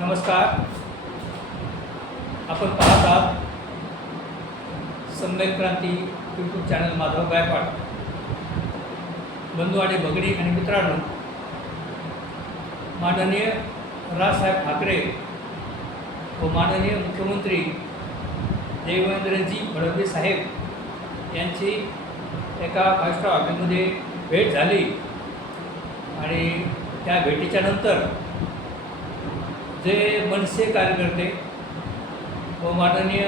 नमस्कार. आपण पाहत आहात सम्यक क्रांती यूट्यूब चॅनल माधव गायकवाड. बंधू आणि भगडी आणि मित्रांनो माननीय राजसाहेब ठाकरे व माननीय मुख्यमंत्री देवेंद्रजी फडणवीस साहेब यांची एका फाईव्ह स्टार हॉटेलमध्ये भेट झाली. आणि त्या भेटीच्या नंतर जे मनसे कार्यकर्ते व माननीय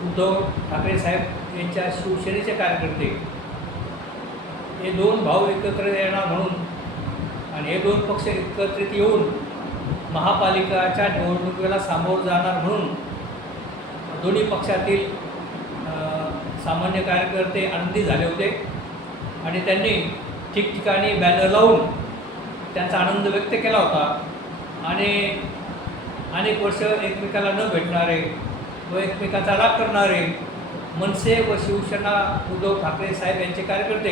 उद्धव ठाकरे साहेब यांच्या शिवसेनेचे कार्यकर्ते हे दोन भाऊ एकत्र येणार म्हणून आणि हे दोन पक्ष एकत्रित येऊन महापालिकाच्या निवडणुकीला सामोरं जाणार म्हणून दोन्ही पक्षातील सामान्य कार्यकर्ते आनंदी झाले होते आणि त्यांनी ठिकठिकाणी बॅनर लावून त्यांचा आनंद व्यक्त केला होता आणि अनेक वर्ष एकमेकाला न भेटणारे व एकमेकाचा राग करणारे मनसे व शिवसेना उद्धव ठाकरे साहेब यांचे कार्यकर्ते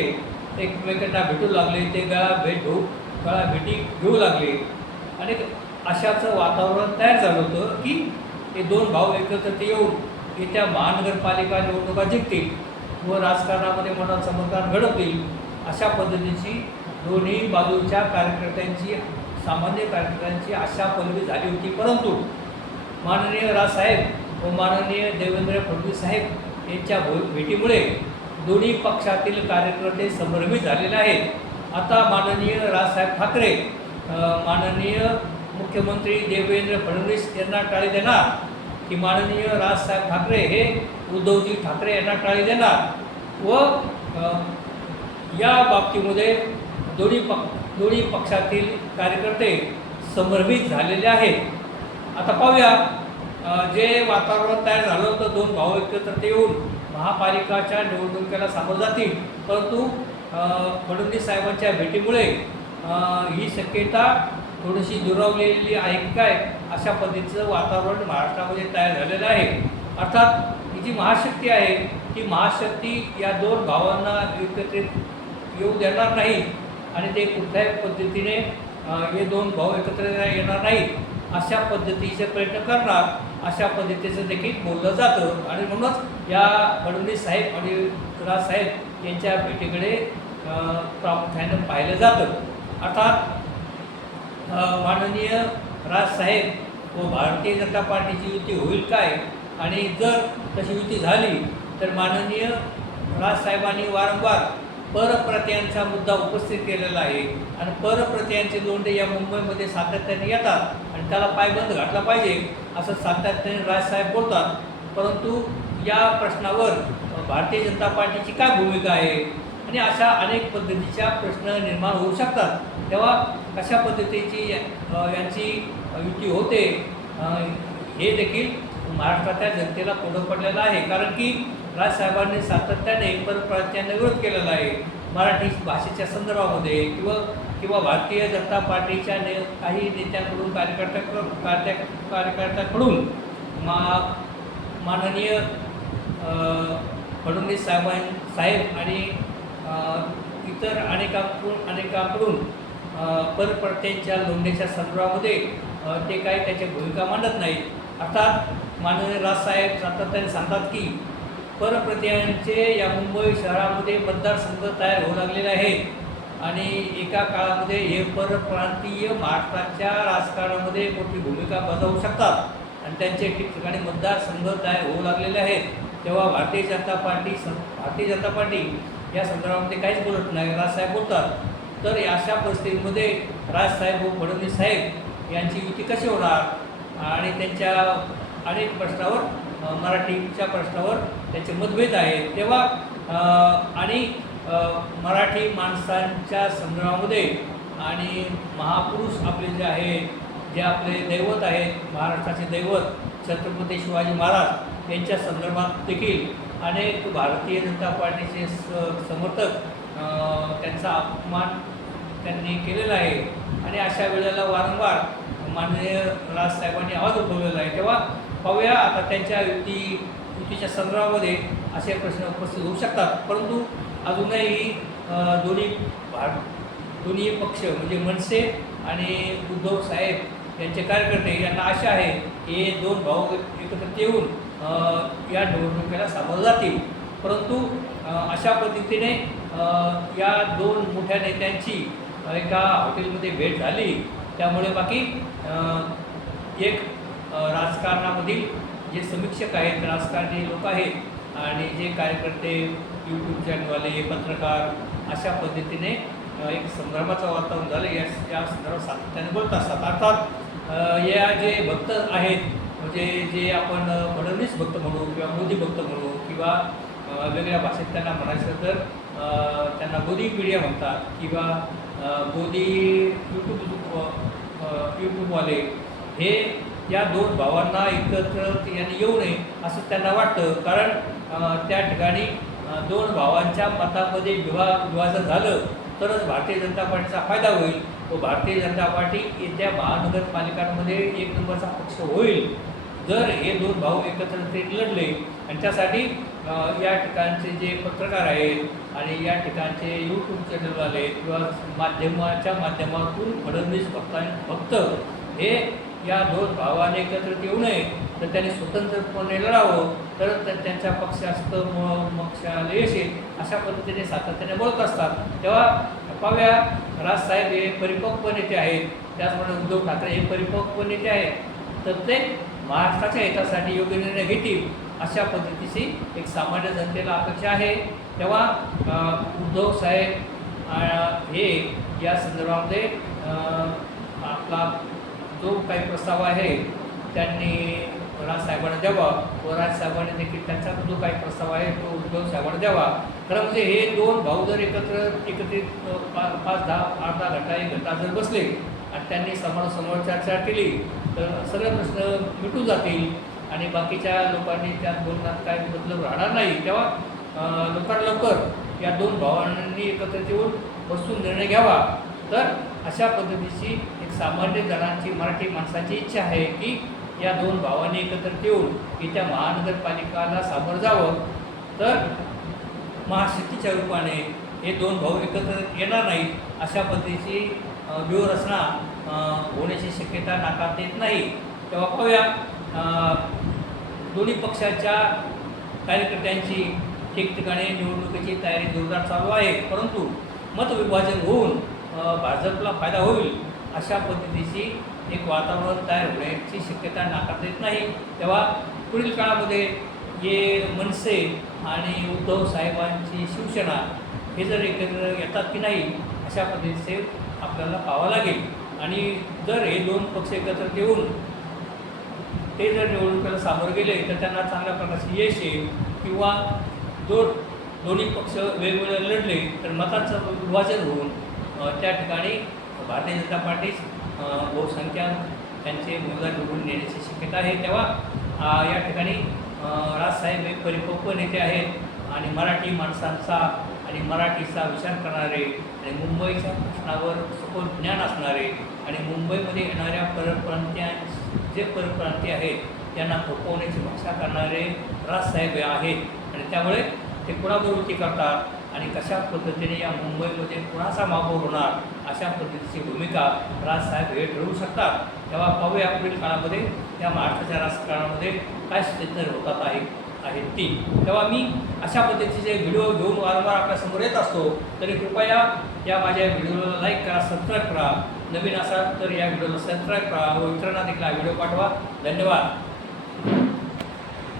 एकमेकांना भेटू लागले ते गळा भेट घेऊ गळा भेटी घेऊ लागले. आणि अशाचं वातावरण तयार झालं होतं की हे दोन भाऊ एकत्र येऊन येत्या महानगरपालिका निवडणुका जिंकतील व राजकारणामध्ये मोठा समर्थन घडवतील अशा पद्धतीची दोन्ही बाजूच्या कार्यकर्त्यांची सामान्य कार्यकर्त्यांची आशा पदवी झाली होती. परंतु माननीय राजसाहेब व माननीय देवेंद्र फडणवीस साहेब यांच्या भेटीमुळे दोन्ही पक्षातील कार्यकर्ते संभ्रमित झालेले आहेत. आता माननीय राजसाहेब ठाकरे माननीय मुख्यमंत्री देवेंद्र फडणवीस यांना टाळी देणार की माननीय राजसाहेब ठाकरे हे उद्धवजी ठाकरे यांना टाळी देणार व या बाबतीमध्ये दोन्ही पक्ष दोन्ही पक्षातील कार्यकर्ते संभ्रमित झालेले आहेत. आता पाहूया जे वातावरण तयार झालं होतं दोन भाऊ एकत्र येऊन महापालिकाच्या निवडणुकीला सामोरं जातील. परंतु फडणवीस साहेबांच्या भेटीमुळे ही शक्यता थोडीशी दुरावलेली आहे की काय अशा पद्धतीचं वातावरण महाराष्ट्रामध्ये तयार झालेलं आहे. अर्थात ही जी महाशक्ती आहे ती महाशक्ती या दोन भावांना एकत्रित येऊ देणार नाही. आणि ते कुठल्याही पद्धतीने हे दोन भाऊ एकत्र येणार नाहीत अशा पद्धतीचे प्रयत्न करणार अशा पद्धतीचं देखील बोललं जातं. आणि म्हणूनच या फडणवीस साहेब आणि राजसाहेब यांच्या भेटीकडे प्रामुख्यानं पाहिलं जातं. अर्थात माननीय राजसाहेब व भारतीय जनता पार्टीची युती होईल काय? आणि जर तशी युती झाली तर माननीय राजसाहेबांनी वारंवार परप्रत्यांचा मुद्दा उपस्थित केलेला आहे. आणि परप्रत्यांचे दोंडे या मुंबईमध्ये सातत्याने येतात आणि त्याला पायबंद घातला पाहिजे असं सातत्याने राजसाहेब बोलतात. परंतु या प्रश्नावर भारतीय जनता पार्टीची काय भूमिका आहे? आणि अशा अनेक पद्धतीच्या प्रश्न निर्माण होऊ शकतात. तेव्हा कशा पद्धतीची यांची युती होते? हे देखील महाराष्ट्रातल्या जनतेला पुढं पडलेलं आहे. कारण की राजसाहेबांनी सातत्याने परप्रांत्यांना विरोध केलेला आहे. मराठी भाषेच्या संदर्भामध्ये किंवा किंवा भारतीय जनता पार्टीच्या ने काही नेत्यांकडून कार्यकर्त्या कार्य कार्यकर्त्याकडून मा माननीय फडणवीस साहेबां साहेब आणि इतर अनेकांकडून अनेकांकडून अ, परप्रांत्यांच्या संदर्भामध्ये ते काही त्याच्या भूमिका मांडत नाहीत. अर्थात माननीय राजसाहेब सातत्याने सांगतात की परप्रत्यांचे या मुंबई शहरामध्ये मतदारसंघ तयार होऊ लागलेले आहे. आणि एका काळामध्ये हे परप्रांतीय महाराष्ट्राच्या राजकारणामध्ये मोठी भूमिका बजावू शकतात. आणि त्यांचे ठिकठिकाणी मतदारसंघ तयार होऊ लागलेले आहेत. तेव्हा भारतीय जनता पार्टी सं भारतीय जनता पार्टी या संदर्भामध्ये काहीच बोलत नाही. राजसाहेब बोलतात. तर अशा परिस्थितीमध्ये राजसाहेब व फडणवीस साहेब यांची युती कशी होणार? आणि त्यांच्या अनेक प्रश्नावर मराठीच्या प्रश्नावर त्याचे मतभेद आहेत. तेव्हा आणि मराठी माणसांच्या संग्रहामध्ये आणि महापुरुष आपले जे आहेत जे आपले दैवत आहेत महाराष्ट्राचे दैवत छत्रपती शिवाजी महाराज यांच्या संदर्भात देखील अनेक भारतीय जनता पार्टीचे स समर्थक त्यांचा अपमान त्यांनी केलेला आहे. आणि अशा वेळेला वारंवार माननीय राजसाहेबांनी आवाज उठवलेला आहे. तेव्हा पाहूया. आता त्यांच्या युती युतीच्या संदर्भामध्ये असे प्रश्न उपस्थित होऊ शकतात. परंतु अजूनही दोन्ही भार दोन्ही पक्ष म्हणजे मनसे आणि उद्धव साहेब यांचे कार्यकर्ते यांना आशा आहे की हे दोन भाऊ एकत्रित येऊन या निवडणुकीला सामोरं जातील. परंतु अशा पद्धतीने या दोन मोठ्या नेत्यांची एका हॉटेलमध्ये भेट झाली. त्यामुळे बाकी एक राजकारणामधील जे समीक्षक आहेत राजकारणी लोक आहेत आणि जे कार्यकर्ते यूट्यूब चॅनलवाले पत्रकार अशा पद्धतीने एक संभ्रमाचं वातावरण झालं. या या संदर्भात सातत्याने बोलत असतात अर्थात या जे भक्त आहेत म्हणजे जे आपण फडणवीस भक्त म्हणू किंवा मोदी भक्त म्हणू किंवा वेगळ्या भाषेत त्यांना म्हणायचं तर त्यांना गोदी मीडिया म्हणतात किंवा गोदी यूट्यूब यूट्यूबवाले हे या दोन भावांना एकत्र यांनी येऊ नये असं त्यांना वाटतं. कारण त्या ठिकाणी दोन भावांच्या मतामध्ये विवा विभाजन झालं तरच भारतीय जनता पार्टीचा फायदा होईल व भारतीय जनता पार्टी येत्या महानगरपालिकांमध्ये एक नंबरचा पक्ष होईल. जर हे दोन भाऊ एकत्र लढले आणि त्यासाठी या ठिकाणचे जे पत्रकार आहेत आणि या ठिकाणचे यूट्यूब चॅनलवाले किंवा माध्यमाच्या माध्यमातून फडणवीस भक्तां भक्त हे या दोन भावाने एकत्रित येऊ नये तर त्यांनी स्वतंत्रपणे लढावं तर त्यांच्या पक्षास्त पक्षाला यश येईल अशा पद्धतीने सातत्याने बोलत असतात. तेव्हा पाव्या राजसाहेब हे परिपक्व नेते आहेत. त्याचप्रमाणे उद्धव ठाकरे हे परिपक्व नेते आहेत. तर ते महाराष्ट्राच्या हितासाठी योग्य निर्णय घेतील अशा पद्धतीची एक सामान्य जनतेला अपेक्षा आहे. तेव्हा उद्धव साहेब हे या संदर्भामध्ये आपला जो काही प्रस्ताव आहे त्यांनी राजसाहेबांना द्यावा. व राजसाहेबांनी देखील त्यांचा जो काही प्रस्ताव आहे तो उद्धव साहेबांना द्यावा. खरं म्हणजे हे दोन भाऊ जर एकत्र एकत्रित पाच पा पाच दहा आठ दहा घंटा एक घंटा जर बसले आणि त्यांनी समोरासमोर चर्चा केली तर सगळे प्रश्न मिटून जातील आणि बाकीच्या लोकांनी त्या बोलण्यात काय बदल राहणार नाही. तेव्हा लवकरात लवकर या दोन भावांनी एकत्रित येऊन बसून निर्णय घ्यावा. तर अशा पद्धतीची सामान्य जणांची मराठी माणसाची इच्छा आहे की या दोन भावांनी एकत्रित येऊन येत्या महानगरपालिकाला सामोरं जावं. तर महाशक्तीच्या रूपाने हे दोन भाऊ एकत्र येणार नाहीत अशा पद्धतीची व्यूहरचना होण्याची शक्यता नाकारता येत नाही. तेव्हा पाहूया दोन्ही पक्षाच्या कार्यकर्त्यांची ठिकठिकाणी निवडणुकीची तयारी जोरदार चालू आहे. परंतु मतविभाजन होऊन भाजपला फायदा होईल. अशा पद्धतीची एक वातावरण तयार होण्याची शक्यता नाकारता येत नाही. तेव्हा पुढील काळामध्ये जे मनसे आणि उद्धव साहेबांची शिवसेना हे जर एकत्र येतात की नाही अशा पद्धतीचे आपल्याला पाहावं लागेल. आणि जर हे दोन पक्ष एकत्र येऊन ते जर निवडणुकीला सामोरे गेले तर त्यांना चांगल्या प्रकारचे यश येईल. किंवा जो दोन्ही पक्ष वेगवेगळे लढले तर मताचं विभाजन होऊन त्या ठिकाणी भारतीय जनता पार्टी बहुसंख्या बहुसंख्याक त्यांचे उमेदवार निवडून येण्याची शक्यता आहे. तेव्हा या ठिकाणी राजसाहेब हे परिपक्व नेते आहेत आणि मराठी माणसांचा आणि मराठीचा विचार करणारे आणि मुंबईच्या प्रश्नावर सखोल ज्ञान असणारे आणि मुंबईमध्ये येणाऱ्या परप्रांत्या जे परप्रांतीय आहेत त्यांना थोपवण्याची भाषा करणारे राजसाहेब हे आहेत. आणि त्यामुळे ते कुणाबरोबर ती करतात. आणि कशा पद्धतीने या मुंबईमध्ये कुणाचा महापौर होणार अशा पद्धतीची भूमिका राजसाहेब हे ठरवू शकतात. तेव्हा पाहूया पुढील काळामध्ये त्या महाराष्ट्राच्या राजकारणामध्ये काय स्थिती होतात आहे आहेत ती. तेव्हा मी अशा पद्धतीचे व्हिडिओ घेऊन वारंवार आपल्यासमोर येत असतो तरी कृपया या माझ्या व्हिडिओला लाईक करा सबस्क्राईब करा. नवीन असाल तर या व्हिडिओला सबस्क्राईब करा व इतरांना देखील हा व्हिडिओ पाठवा. धन्यवाद.